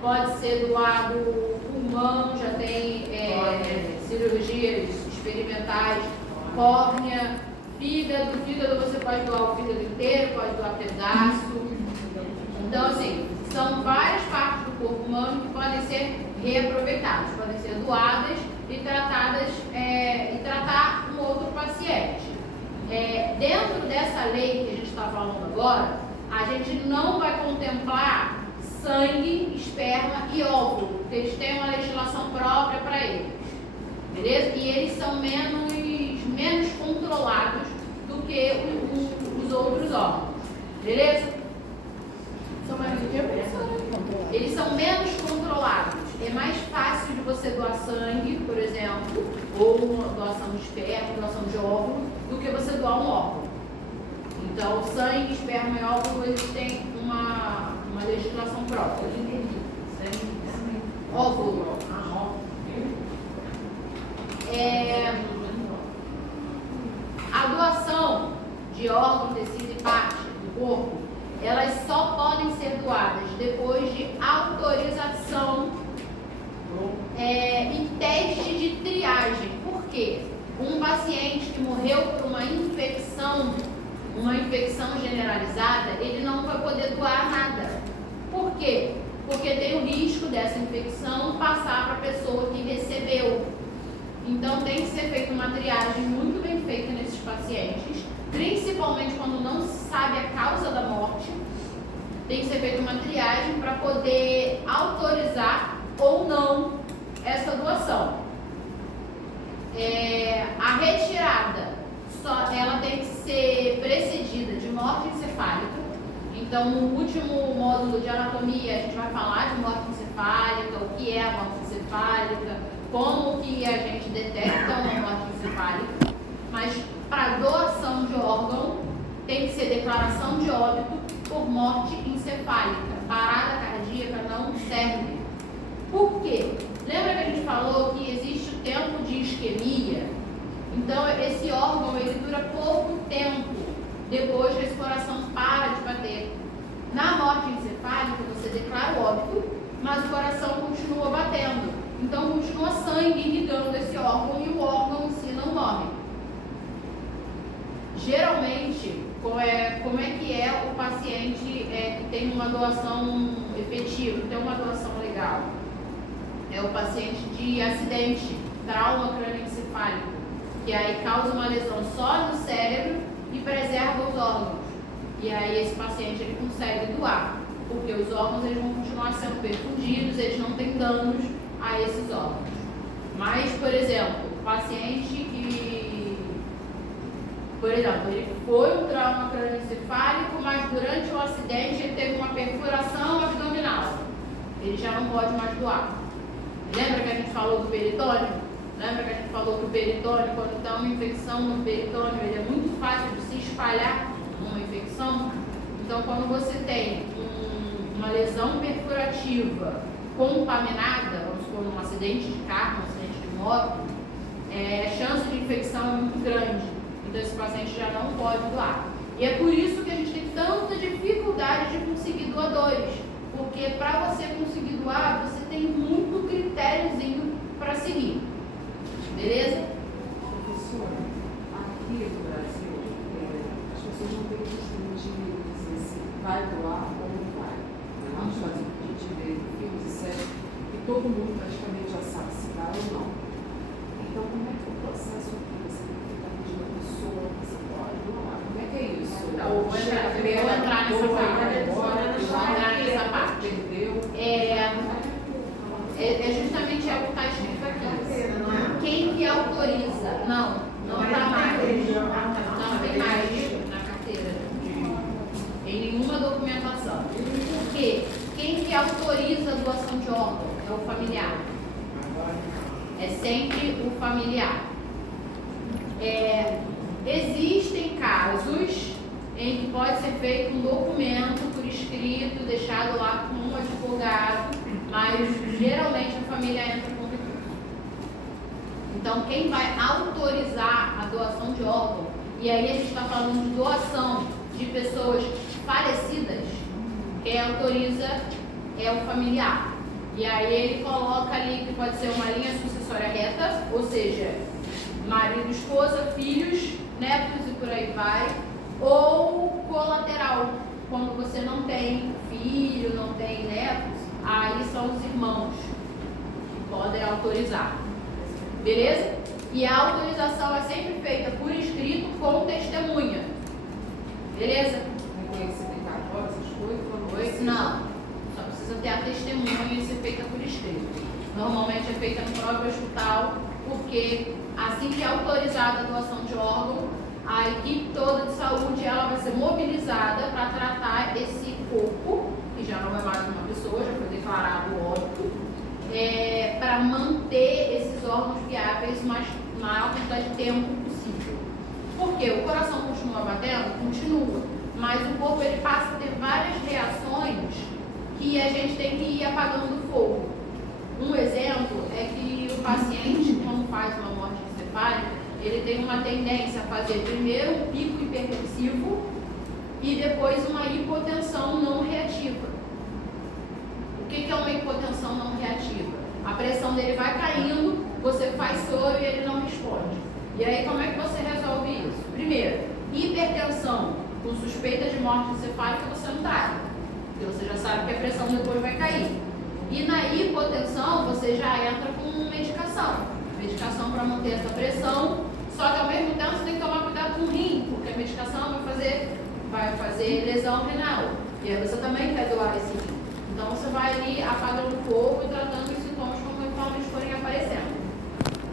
pode ser doado pulmão, já tem cirurgias experimentais, córnea, fígado você pode doar o fígado inteiro, pode doar pedaço. Então, assim, são várias partes do corpo humano que podem ser reaproveitadas, podem ser doadas e tratadas, e tratar um outro paciente. Dentro dessa lei que a gente está falando agora, a gente não vai contemplar sangue, esperma e óvulo, porque eles têm uma legislação própria para eles, beleza? E eles são menos controlados do que os outros órgãos, beleza? Eles são menos controlados. É mais fácil de você doar sangue, por exemplo, ou uma doação de esperma, doação de óvulo, do que você doar um órgão. Então, sangue, esperma e óvulo, eles têm uma legislação própria. Óvulo. A doação de órgão, tecido e parte do corpo, elas só podem ser doadas depois de autorização e teste de triagem. Por quê? Um paciente que morreu por uma infecção generalizada, ele não vai poder doar nada. Por quê? Porque tem o risco dessa infecção passar para a pessoa que recebeu. Então tem que ser feita uma triagem muito bem feita nesses pacientes, principalmente quando não se sabe a causa da morte. Tem que ser feita uma triagem para poder autorizar ou não essa doação. A retirada, ela tem que ser precedida de morte encefálica. Então, no último módulo de anatomia, a gente vai falar de morte encefálica, o que é a morte encefálica, como que a gente detecta uma morte encefálica. Mas para doação de órgão, tem que ser declaração de óbito por morte encefálica. Parada cardíaca não serve. Por quê? Lembra que a gente falou que existe o tempo de isquemia? Então, esse órgão, ele dura pouco tempo depois que esse coração para de bater. Na morte encefálica, você declara o óbito, mas o coração continua batendo. Então, continua sangue irrigando esse órgão e o órgão em si não morre. Geralmente, como é que é o paciente que tem uma doação efetiva, tem uma doação legal? É o paciente de acidente, trauma crânioencefálico, que aí causa uma lesão só no cérebro e preserva os órgãos. E aí esse paciente ele consegue doar, porque os órgãos eles vão continuar sendo perfundidos, eles não têm danos a esses órgãos. Mas, por exemplo, o paciente que, por exemplo, ele foi um trauma crânioencefálico, mas durante o acidente ele teve uma perfuração abdominal. Ele já não pode mais doar. Lembra que a gente falou do peritônio? Lembra que a gente falou que o peritônio, quando está uma infecção no peritônio, ele é muito fácil de se espalhar uma infecção? Então, quando você tem uma lesão perfurativa contaminada, vamos supor, um acidente de carro, um acidente de moto, a chance de infecção é muito grande. Então, esse paciente já não pode doar. E é por isso que a gente tem tanta dificuldade de conseguir doadores. Porque para você conseguir doar, você tem muito critériozinho para seguir. Beleza? Professora, aqui no Brasil, as pessoas não têm o costume de dizer se vai doar ou não vai. Vamos fazer o que a gente vê em filmes e séries, que todo mundo praticamente já sabe se vai ou não. Então, como é que é o processo aqui? Você tem que estar pedindo a pessoa que você pode doar? Como é que é isso? Então, vou entrar nessa parte. Perdeu. É justamente o que está escrito aqui. Quem que autoriza? Não está mais. Não tem mais na carteira. Em nenhuma documentação. Por quê? Quem que autoriza a doação de órgão? É o familiar. É sempre o familiar. Existem casos em que pode ser feito um documento por escrito, deixado lá com um advogado, mas geralmente a família entra com recurso. Então, quem vai autorizar a doação de órgão, e aí a gente está falando de doação de pessoas falecidas, quem autoriza é o familiar. E aí ele coloca ali que pode ser uma linha sucessória reta, ou seja, marido, esposa, filhos, netos e por aí vai, ou colateral, quando você não tem filho, não tem netos, aí são os irmãos que podem autorizar, beleza? E a autorização é sempre feita por escrito com testemunha, beleza? Reconhecimento em cartório, essas coisas? Não, só precisa ter a testemunha e ser feita por escrito. Normalmente é feita no próprio hospital, porque assim que é autorizada a doação de órgão, a equipe toda de saúde ela vai ser mobilizada para tratar esse corpo, que já não é mais uma pessoa, já foi declarado óbito, para manter esses órgãos viáveis na maior quantidade de tempo possível. Porque o coração continua batendo? Continua, mas o corpo ele passa a ter várias reações que a gente tem que ir apagando o fogo. Um exemplo é que o paciente, quando faz uma morte encefálica, ele tem uma tendência a fazer primeiro um pico hipertensivo e depois uma hipotensão não reativa. O que é uma hipotensão não reativa? A pressão dele vai caindo, você faz soro e ele não responde. E aí como é que você resolve isso? Primeiro, hipertensão com suspeita de morte encefálica você não trata, porque você já sabe que a pressão depois vai cair. E na hipotensão você já entra com medicação para manter essa pressão, só que ao mesmo tempo você tem que tomar cuidado com o rim, porque a medicação vai fazer lesão renal, e aí você também quer doar esse rim. Então você vai ali apagando o fogo e tratando os sintomas conforme eles forem aparecendo,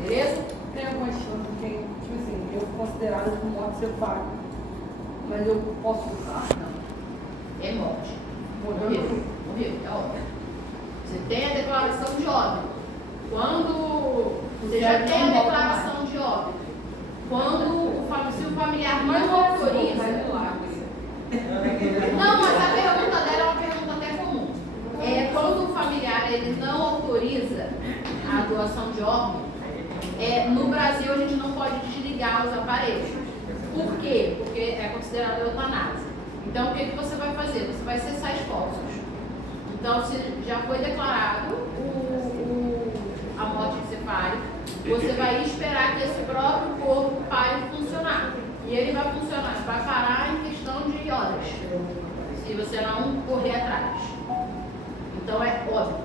beleza? Tem alguma chance de quem, tipo assim, eu considerado como morte encefálica, mas eu posso usar? Não. É morte. Morreu, é óbvio. Você tem a declaração de óbito. Quando você já tem a declaração de óbito, se o familiar não autoriza. Não, mas a pergunta dela é uma pergunta até comum. Quando o familiar ele não autoriza a doação de órgão, no Brasil a gente não pode desligar os aparelhos. Por quê? Porque é considerado eutanásia. Então o que você vai fazer? Você vai cessar esforços. Então, se já foi declarado a morte encefálica, você vai esperar que esse próprio corpo pare de funcionar. E ele vai funcionar, vai parar em questão de horas, se você não correr atrás. Então, é óbito.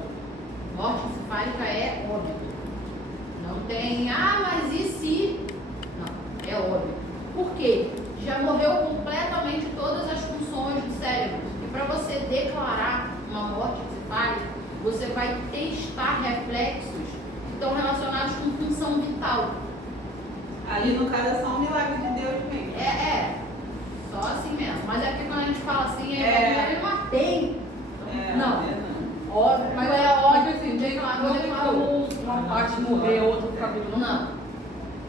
Morte encefálica é óbito. Não tem, mas e se? Não, é óbito. Por quê? Já morreu completamente todas as funções do cérebro. E para você declarar uma morte encefálica, você vai testar reflexos que estão relacionados com função vital. Ali no caso é só um milagre de Deus mesmo. Só assim mesmo. Mas é porque quando a gente fala assim, ele não tem. Não. Óbvio, mas óbvio assim, declarou uma parte morrer, outra ficar viva. Não.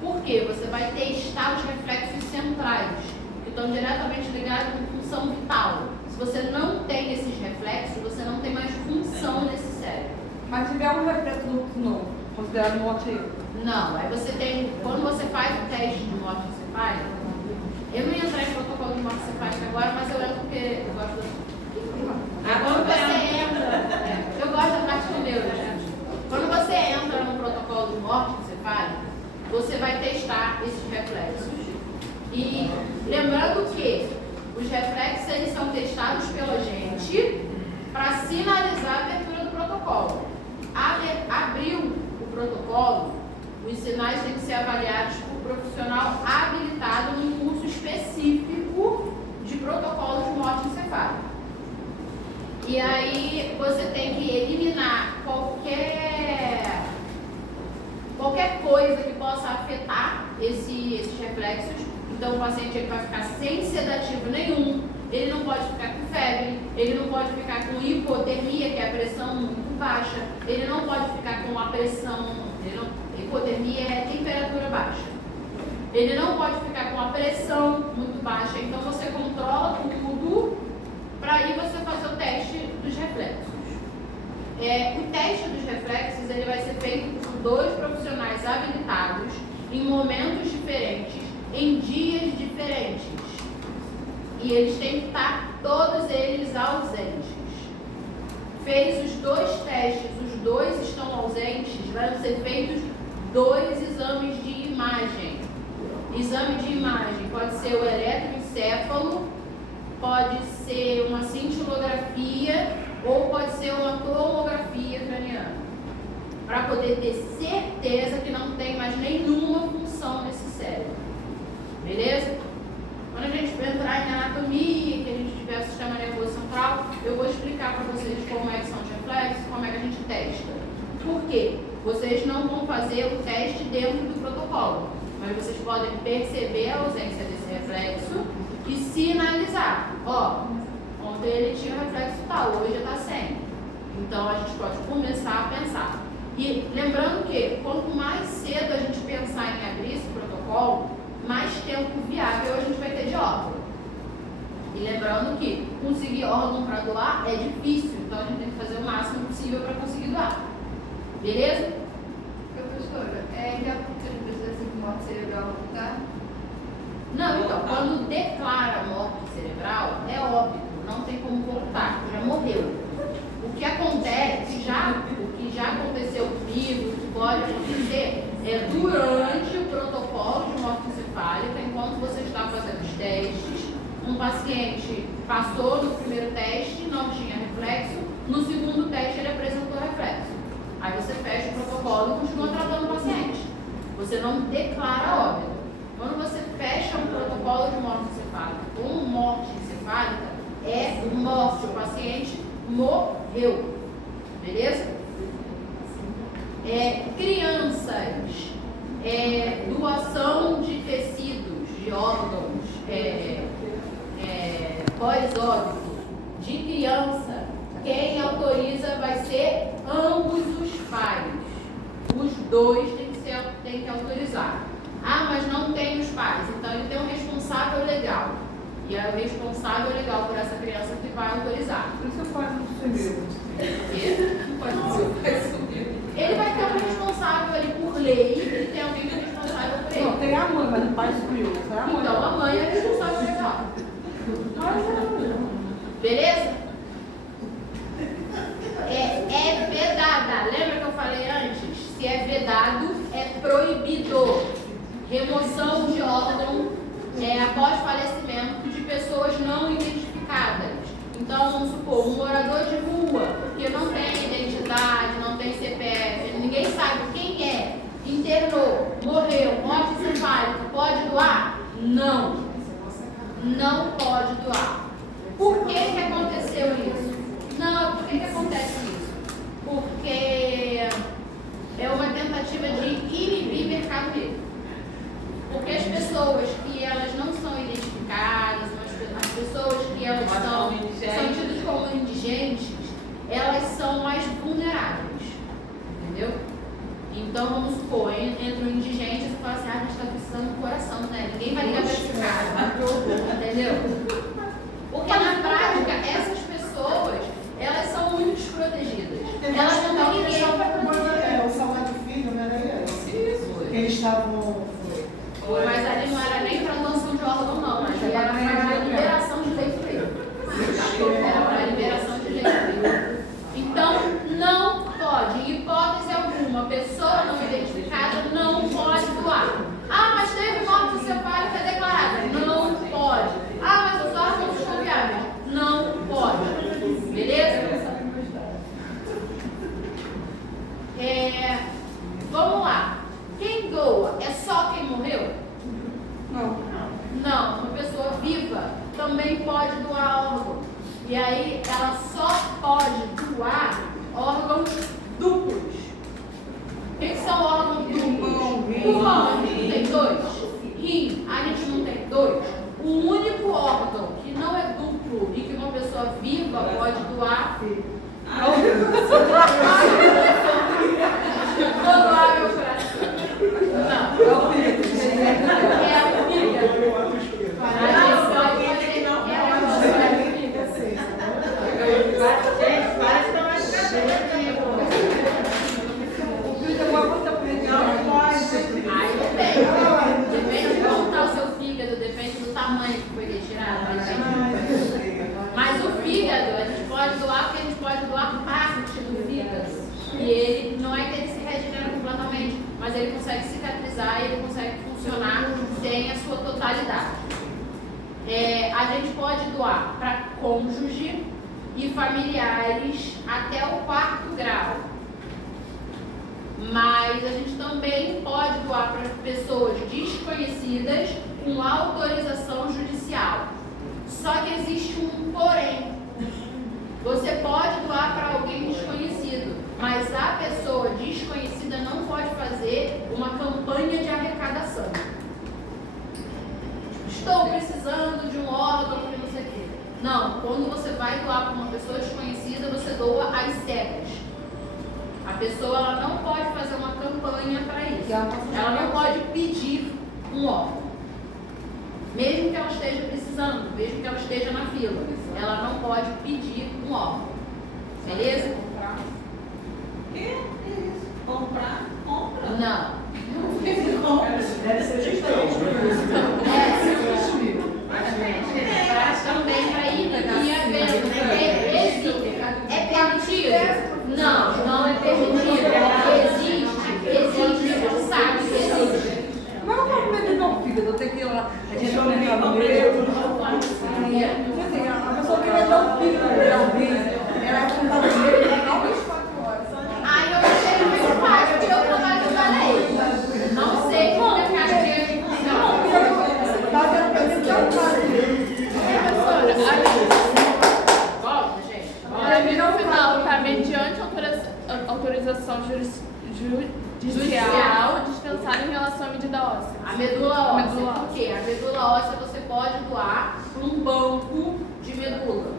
Por quê? Você vai testar os reflexos centrais, que estão diretamente ligados com função vital. Se você não tem esses reflexos, você não tem mais função nesse cérebro. Mas se tiver um reflexo não considerado morte? Não, aí você tem, quando você faz o teste de morte encefálica, eu não ia entrar em protocolo de morte encefálica agora, mas eu entro porque eu gosto da... Quando você entra, eu gosto da parte com Deus, gente. Quando você entra no protocolo de morte encefálica, você vai testar esses reflexos. E lembrando que os reflexos eles são testados pela gente para sinalizar a abertura do protocolo. Abriu o protocolo, os sinais têm que ser avaliados por profissional habilitado num curso específico de protocolo de morte encefálica. E aí você tem que eliminar qualquer coisa que possa afetar esses reflexos. Então o paciente ele vai ficar sem sedativo nenhum, ele não pode ficar com febre, ele não pode ficar com hipotermia, que é a pressão muito baixa, ele não pode ficar com a pressão, hipotermia é temperatura baixa, ele não pode ficar com a pressão muito baixa, então você controla tudo para aí você fazer o teste dos reflexos. O teste dos reflexos ele vai ser feito por 2 profissionais habilitados em momentos diferentes, em dias diferentes. E eles têm que estar todos eles ausentes. fez os 2 testes, os 2 estão ausentes, vão ser feitos 2 exames de imagem. Exame de imagem pode ser o eletroencefalo, pode ser uma cintilografia ou pode ser uma tomografia craniana, para poder ter certeza que não tem mais nenhuma função nesse cérebro. Beleza? Quando a gente entrar em anatomia, que a gente tiver o sistema nervoso central, eu vou explicar para vocês como é que são os reflexos, como é que a gente testa. Por quê? Vocês não vão fazer o teste dentro do protocolo, mas vocês podem perceber a ausência desse reflexo e sinalizar. Ó, ontem ele tinha um reflexo tal, hoje está sem. Então a gente pode começar a pensar. E lembrando que quanto mais cedo a gente pensar em abrir esse protocolo, mais tempo viável a gente vai ter de órgão. E lembrando que conseguir órgão para doar é difícil, então a gente tem que fazer o máximo possível para conseguir doar. Beleza? Professora, já porque não precisa ser com morte cerebral, tá? Não, então, quando declara morte cerebral, é óbito, não tem como voltar, já morreu. O que acontece, o que já aconteceu comigo, o que pode acontecer, é durante o protocolo de morte encefálica, enquanto você está fazendo os testes, um paciente passou no primeiro teste, não tinha reflexo, no segundo teste ele apresentou reflexo. Aí você fecha o protocolo e continua tratando o paciente. Você não declara óbito. Quando você fecha um protocolo de morte encefálica com morte encefálica, é morte, o paciente morreu. Beleza? Crianças, doação de tecidos, de órgãos, pós-óbito, de criança, quem autoriza vai ser ambos os pais. Os 2 têm que autorizar. Ah, mas não tem os pais. Então ele tem um responsável legal. E é o responsável legal por essa criança que vai autorizar. Por isso o pai não sumiu. Não pode ser o pai sumiu. Ele vai ter um responsável ali por lei, ele tem alguém que é responsável por ele. Não, tem a mãe, mas o pai sumiu. Essa é a mãe. Então a mãe é responsável legal. Beleza? É vedada. Lembra que eu falei antes? Se é vedado, é proibido. Remoção de órgão após falecimento de pessoas não identificadas. Então, vamos supor, um morador de rua que não tem identidade, não tem CPF, ninguém sabe quem é, internou, morreu, morte encefálica, pode doar? Não. Não pode doar. Por que aconteceu isso? Não, por que acontece isso? Porque é uma tentativa de inibir mercado negro. Porque as pessoas que elas não são identificadas, as pessoas que elas são tidas como indigentes, elas são mais vulneráveis. Entendeu? Então, vamos supor, entre o indigente e fala assim, a gente está precisando do coração, né? Ninguém vai ligar para esse cara. Entendeu? Porque na prática, essas pessoas, elas são muito desprotegidas. Elas não têm ninguém para proteger. O salário do filho, não era esse? Isso. Eles estavam... Mas ali não era nem para doação de órgão, não. Mas era para liberação de leito livre. Era para liberação de leito livre. Então, não pode, em hipótese alguma, pessoa não identificada não pode doar. Ah, mas teve morte encefálica declarada. Não pode. Ah, mas os órgãos estão viáveis. Não pode. Beleza? Vamos lá. Quem doa é só quem morreu? Não. Não, uma pessoa viva também pode doar órgão. E aí ela só pode doar órgãos duplos. O que são órgãos duplos? Pulmão, a gente não tem 2. Rim, a gente não tem 2. O único órgão que não é duplo e que uma pessoa viva pode doar. Vou doar meu coração. Não, é o fígado. Gente, para de tomar esse café aqui, pô. ele consegue cicatrizar e ele consegue funcionar sem a sua totalidade. A gente pode doar para cônjuge e familiares até o 4º grau. Mas a gente também pode doar para pessoas desconhecidas com autorização judicial. Só que existe um porém. Você pode doar para alguém desconhecido, mas a pessoa desconhecida não pode fazer uma campanha de arrecadação. Estou precisando de um órgão que não sei o quê. Não, quando você vai doar para uma pessoa desconhecida, você doa às cegas. A pessoa ela não pode fazer uma campanha para isso. Ela não pode pedir um órgão. Mesmo que ela esteja precisando, mesmo que ela esteja na fila, ela não pode pedir um órgão. Beleza? Que isso? Comprar? Compra? Não. Deve ser justamente. Também para ir a venda. É permitido? Não é permitido. Existe, você sabe que existe. Mas eu não medo meu fígado, eu tenho que ir lá. A gente vai pegar no meio. Assim, a pessoa que vai dar um fígado de alguém, ela vai contar no meio, vai dar 24 horas. Aí eu achei muito fácil, porque eu trabalho na lei. Não sei como é que a gente funciona. Tá vendo pra mim que é um cara. Volta, gente. No final, tá mediante autorização judicial dispensar em relação à medida óssea. A medula óssea. Medula Por quê? A medula óssea você pode doar para um banco de medula.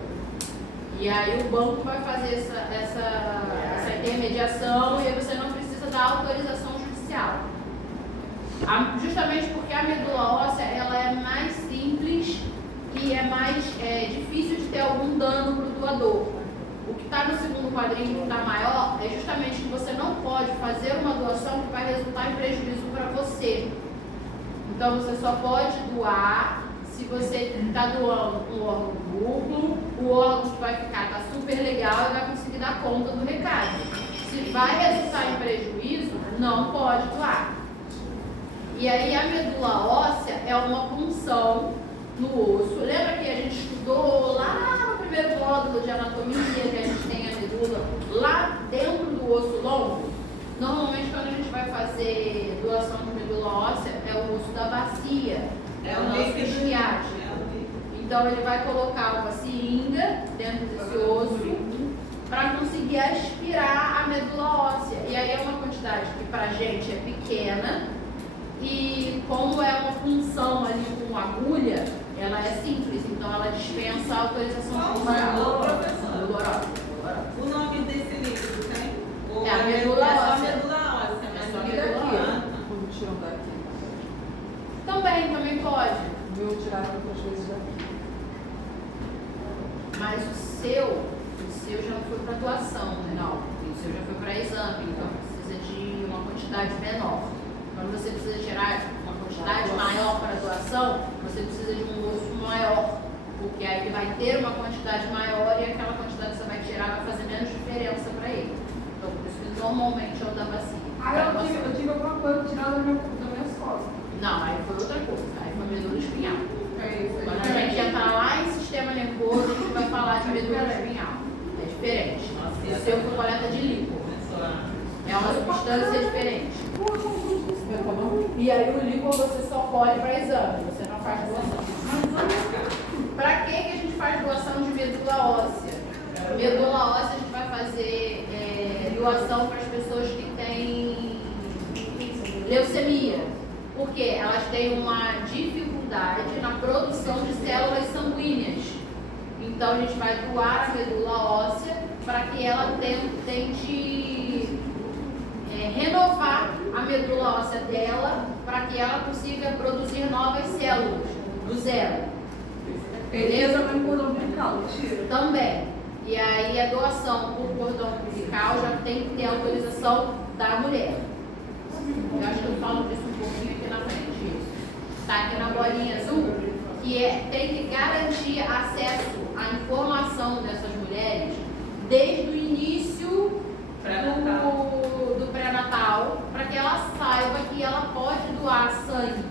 E aí o banco vai fazer essa intermediação e aí você não precisa da autorização judicial. Justamente porque a medula óssea ela é mais simples e é mais difícil de ter algum dano para o doador. O que está no segundo quadrinho, que está maior, é justamente que você não pode fazer uma doação que vai resultar em prejuízo para você. Então você só pode doar se você está doando um órgão duplo, o órgão que vai ficar está super legal e vai conseguir dar conta do recado. Se vai resultar em prejuízo, não pode doar. E aí a medula óssea é uma punção no osso. Lembra que a gente estudou lá no primeiro módulo de anatomia que a gente tem a medula lá dentro do osso longo? Normalmente quando a gente vai fazer doação de medula óssea é o osso da bacia, é o nosso isquiático. Então ele vai colocar uma seringa dentro desse osso para conseguir aspirar a medula óssea. E aí é uma quantidade que pra gente é pequena e como é uma punção ali com agulha, ela é simples, então ela dispensa a autorização judicial. Professor, o nome desse livro tem? Ou É a medula é só óssea. medula óssea, mas É só não medula daqui. óssea. Quando tiram daqui. Também pode, O meu tiraram outras vezes daqui. mas o seu já não foi para doação, né? Não, o seu já foi para exame, então precisa de uma quantidade menor. Quando você precisa tirar uma quantidade maior para doação, você precisa de um osso maior, porque aí ele vai ter uma quantidade maior e aquela quantidade que você vai tirar vai fazer menos diferença para ele. Então, por isso que normalmente é o da bacia. Eu tive alguma coisa tirada das minhas costas. Não, aí foi outra coisa, aí foi medula espinhal. É isso. Quando a gente entrar lá em sistema nervoso, a gente vai falar de medula espinhal. É diferente. O seu foi coleta de líquido. É uma substância diferente. E aí o líquido você só colhe para exame, você não faz doação. Para que a gente faz doação de medula óssea? Medula óssea a gente vai fazer doação para as pessoas que têm leucemia. Porque elas têm uma dificuldade na produção de células sanguíneas. Então a gente vai doar a medula óssea para que ela tente renovar a medula óssea dela para que ela consiga produzir novas células do zero. Beleza, mas cordão umbilical, tira. Também. E aí a doação por cordão umbilical já tem que ter autorização da mulher. Eu acho que eu falo disso um pouquinho aqui na frente. Está aqui na bolinha azul, que tem que garantir acesso à informação dessas mulheres desde o início do pré-natal, para que ela saiba doar sangue,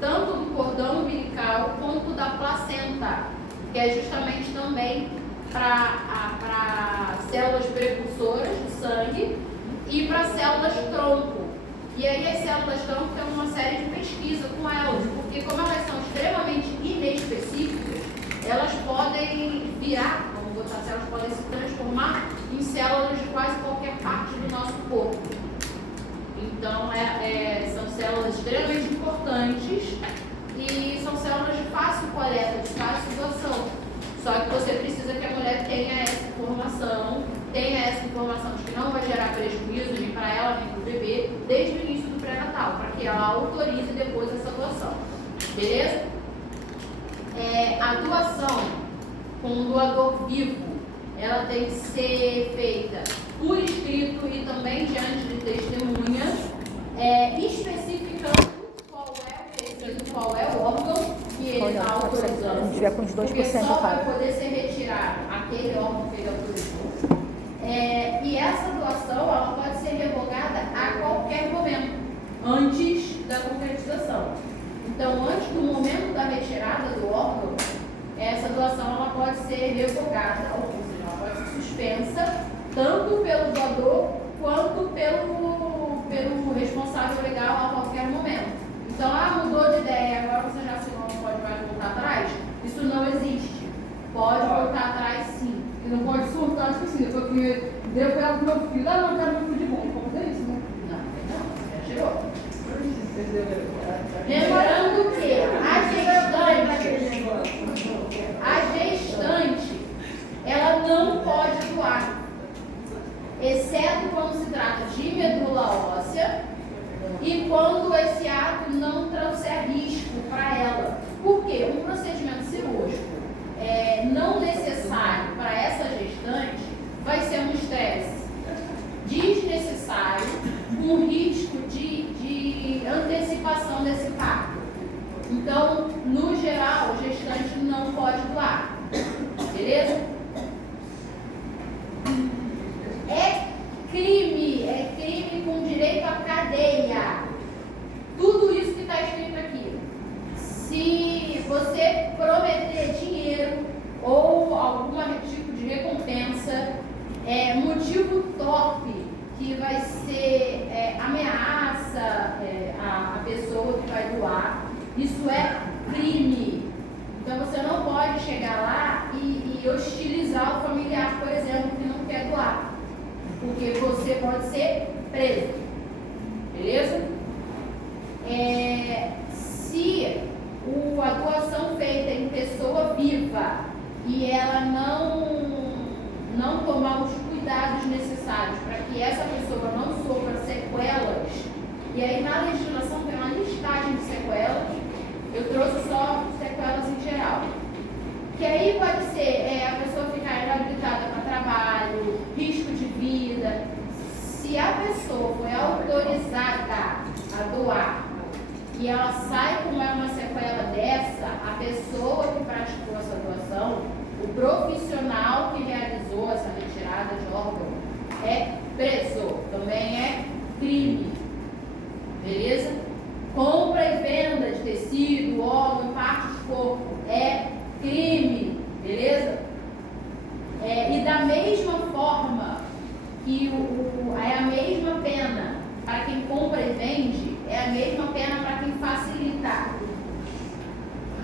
tanto do cordão umbilical quanto da placenta, que é justamente também para células precursoras de sangue e para células tronco. E aí as células tronco tem uma série de pesquisa com elas, porque como elas são extremamente inespecíficas, elas podem virar, vamos botar assim, elas podem se transformar em células de quase qualquer parte do nosso corpo. Então são células extremamente importantes e são células de fácil coleta, de fácil doação. Só que você precisa que a mulher tenha essa informação de que não vai gerar prejuízo nem para ela nem para o bebê desde o início do pré-natal, para que ela autorize depois essa doação. Beleza? A doação com um doador vivo, ela tem que ser feita por escrito e também diante de testemunhas, especificando qual é o órgão que ele está autorizando. Se tiver com os 2%, porque só vai para. poder ser retirado aquele órgão que ele autorizou. E essa doação ela pode ser revogada a qualquer momento, antes da concretização. Então, antes do momento da retirada do órgão, essa doação ela pode ser revogada, ou seja, ela pode ser suspensa, tanto pelo doador quanto pelo responsável legal a qualquer momento. Então, mudou de ideia, agora você já assinou, não pode mais voltar atrás? Isso não existe. Pode voltar atrás, sim. E não pode surtar, tipo assim, porque deu pra ela pro meu filho, não quero meu filho de bom, como fazer isso, né? Não, você já tirou. Entendeu? Lembrando que a gestante, ela não pode doar, exceto quando se trata de medula óssea e quando esse ato não trouxer risco para ela. Por quê? Um procedimento cirúrgico não necessário para essa gestante vai ser um estresse desnecessário, com risco de antecipação desse parto. Então, no geral, o gestante não pode doar. Beleza? É crime com direito à cadeia. Tudo isso que está escrito aqui. Se você prometer dinheiro ou algum tipo de recompensa, motivo torpe, que vai ser ameaça a pessoa que vai doar, isso é crime. Então você não pode chegar lá e hostilizar o familiar, por exemplo, que não quer doar, porque você pode ser preso. Beleza? Se a doação feita em pessoa viva e ela não tomar os cuidados necessários para que essa pessoa não sofra sequelas, e aí na legislação tem uma listagem de sequelas, eu trouxe só sequelas em geral, que aí pode ser a pessoa ficar inabilitada para trabalho, risco de vida. Se a pessoa foi autorizada a doar e ela sai com uma sequela dessa, a pessoa que praticou essa doação, o profissional que realizou essa retirada de órgão é preso, também é crime. Beleza? Compra e venda de tecido, órgão, parte do corpo é crime. Beleza? E da mesma forma que é a mesma pena para quem compra e vende, é a mesma pena para quem facilita.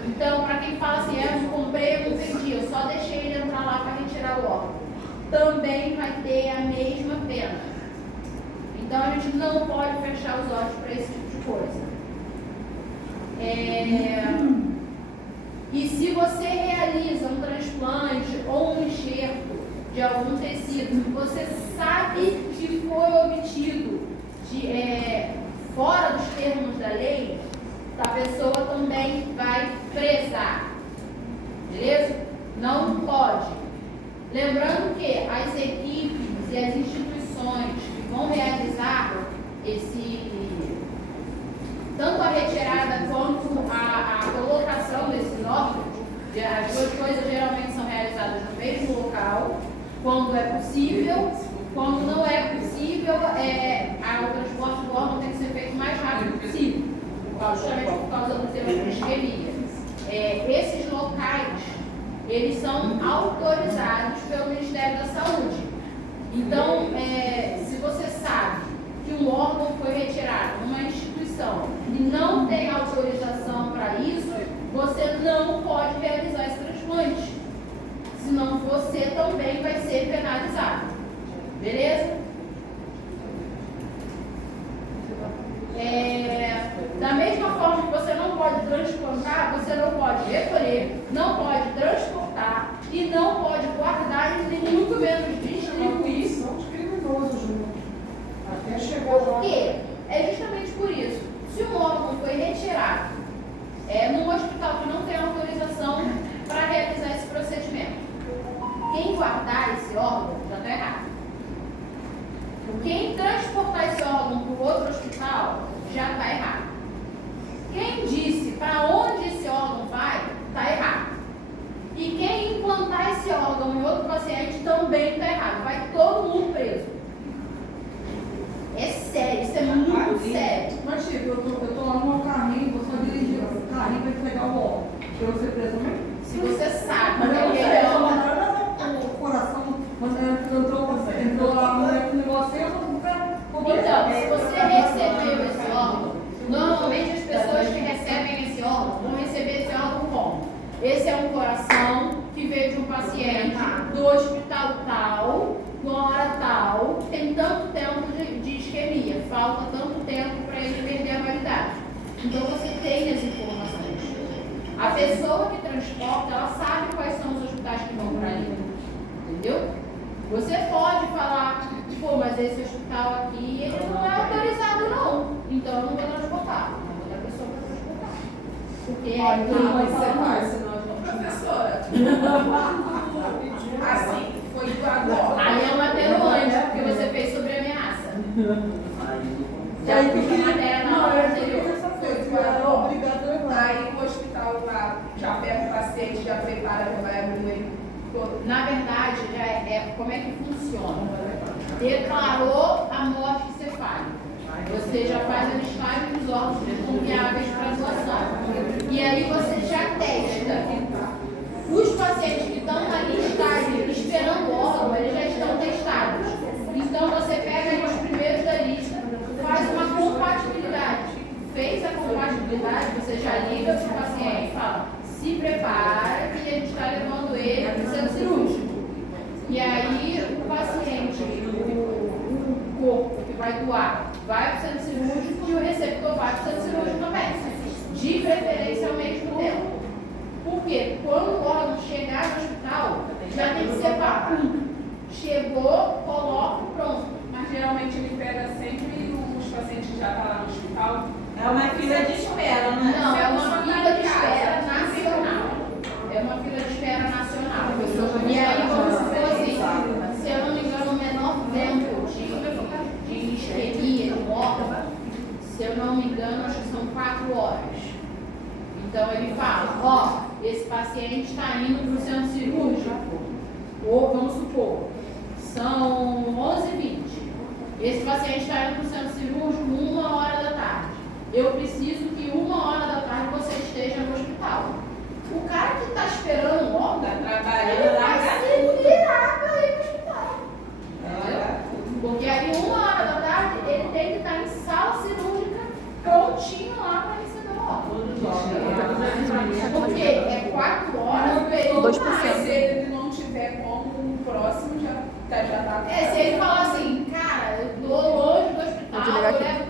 Então, para quem fala assim, eu não comprei, eu não vendi, eu só deixei ele entrar lá para retirar o órgão, também vai ter a mesma pena. Então, a gente não pode fechar os olhos para esse tipo de coisa. E se você realiza um transplante ou um enxerto de algum tecido, você sabe que foi obtido fora dos termos da lei, a pessoa também vai presar. Beleza? Não pode. Lembrando que as equipes e as instituições que vão realizar tanto a retirada quanto a colocação desses órgãos, as duas coisas geralmente são realizadas no mesmo local, quando é possível. Quando não é possível, o transporte do órgão tem que ser feito o mais rápido possível. justamente por causa do tema de isquemia. Esses locais, eles são autorizados pelo Ministério da Saúde. Então, se você sabe que um órgão foi retirado numa instituição e não tem autorização para isso, você não pode realizar esse transplante. Senão você também vai ser penalizado. Beleza? Da mesma forma que você não pode transplantar, você não pode recolher, não pode transportar e não pode guardar e nem muito menos distribuir. São os criminosos, Júnior. Até chegar Por lá. quê? É justamente por isso. Se um órgão foi retirado num hospital que não tem autorização para realizar esse procedimento, quem guardar esse órgão já está errado. Quem transportar esse órgão para o outro hospital já está errado. Quem disse para onde esse órgão vai, está errado. E quem implantar esse órgão em outro paciente também está errado. Vai todo mundo preso. É sério, isso é muito sério. Mas, Chico, eu tô lá no meu carrinho, vou só dirigir o carrinho para entregar o órgão. Eu vou ser preso também? Se você sabe Mas que eu não aquele sei, órgão... o coração, entrou lá no negócio, eu vou Então, se você recebeu esse órgão, normalmente as pessoas que recebem esse órgão vão receber esse órgão como? Esse é um coração que veio de um paciente do hospital tal, na hora tal, tem tanto tempo de isquemia, falta tanto tempo para ele perder a validade. Então você tem as informações. A pessoa que transporta, ela sabe quais são os hospitais que vão para ali. Entendeu? Você pode falar, pô, mas esse hospital aqui, ele não é autorizado não. Então eu não vou transportar. Não vou dar pessoa para transportar. Porque Você faz, senão nós vamos. Professora, assim, foi doado órgão. aí é uma atenuante, porque você fez sobre ameaça. Já Aí fiz a matéria na aula anterior. Obrigado a levar. Aí o hospital lá já pega o paciente, já prepara, já vai abrir ele todo. Na verdade, como é que funciona? Declarou a morte cefálica. Você já faz a listagem dos órgãos confiáveis para doação. E aí você já testa. Os pacientes que estão na listagem esperando o órgão, eles já estão testados. Então você pega os primeiros da lista, faz uma compatibilidade. Fez a compatibilidade, você já liga para o paciente e fala: se prepara que a gente está levando ele para o centro cirúrgico. E aí o paciente, o corpo que vai doar, vai para o centro cirúrgico e o receptor vai para o centro cirúrgico também. De preferência ao mesmo tempo. Porque quando o órgão chegar no hospital, já tem que ser papum. Chegou, coloca, pronto. Mas geralmente ele pega sempre os pacientes que já estão lá no hospital. É uma fila de espera, né? Não, é uma Você fila de espera nacional. É uma fila de espera nacional. E aí, vamos supor assim, se eu não me engano, o menor tempo de isquemia, de órgão, se eu não me engano, acho que são 4 horas. Então ele fala: ó, esse paciente está indo para o centro cirúrgico. Ou, vamos supor, são 11h20. Esse paciente está indo para o centro cirúrgico 1h da tarde. Eu preciso que 1h da tarde você esteja no hospital. O cara que está esperando o órgão, ele vai se virar para ir para o hospital. Entendeu? Porque aí 1h da tarde ele tem que estar em sala cirúrgica prontinho lá para receber o órgão. Porque é 4 horas, o período 2%. Mas se ele não tiver como o próximo, já tá. se ele falar assim: cara, eu tô longe do hospital, eu levo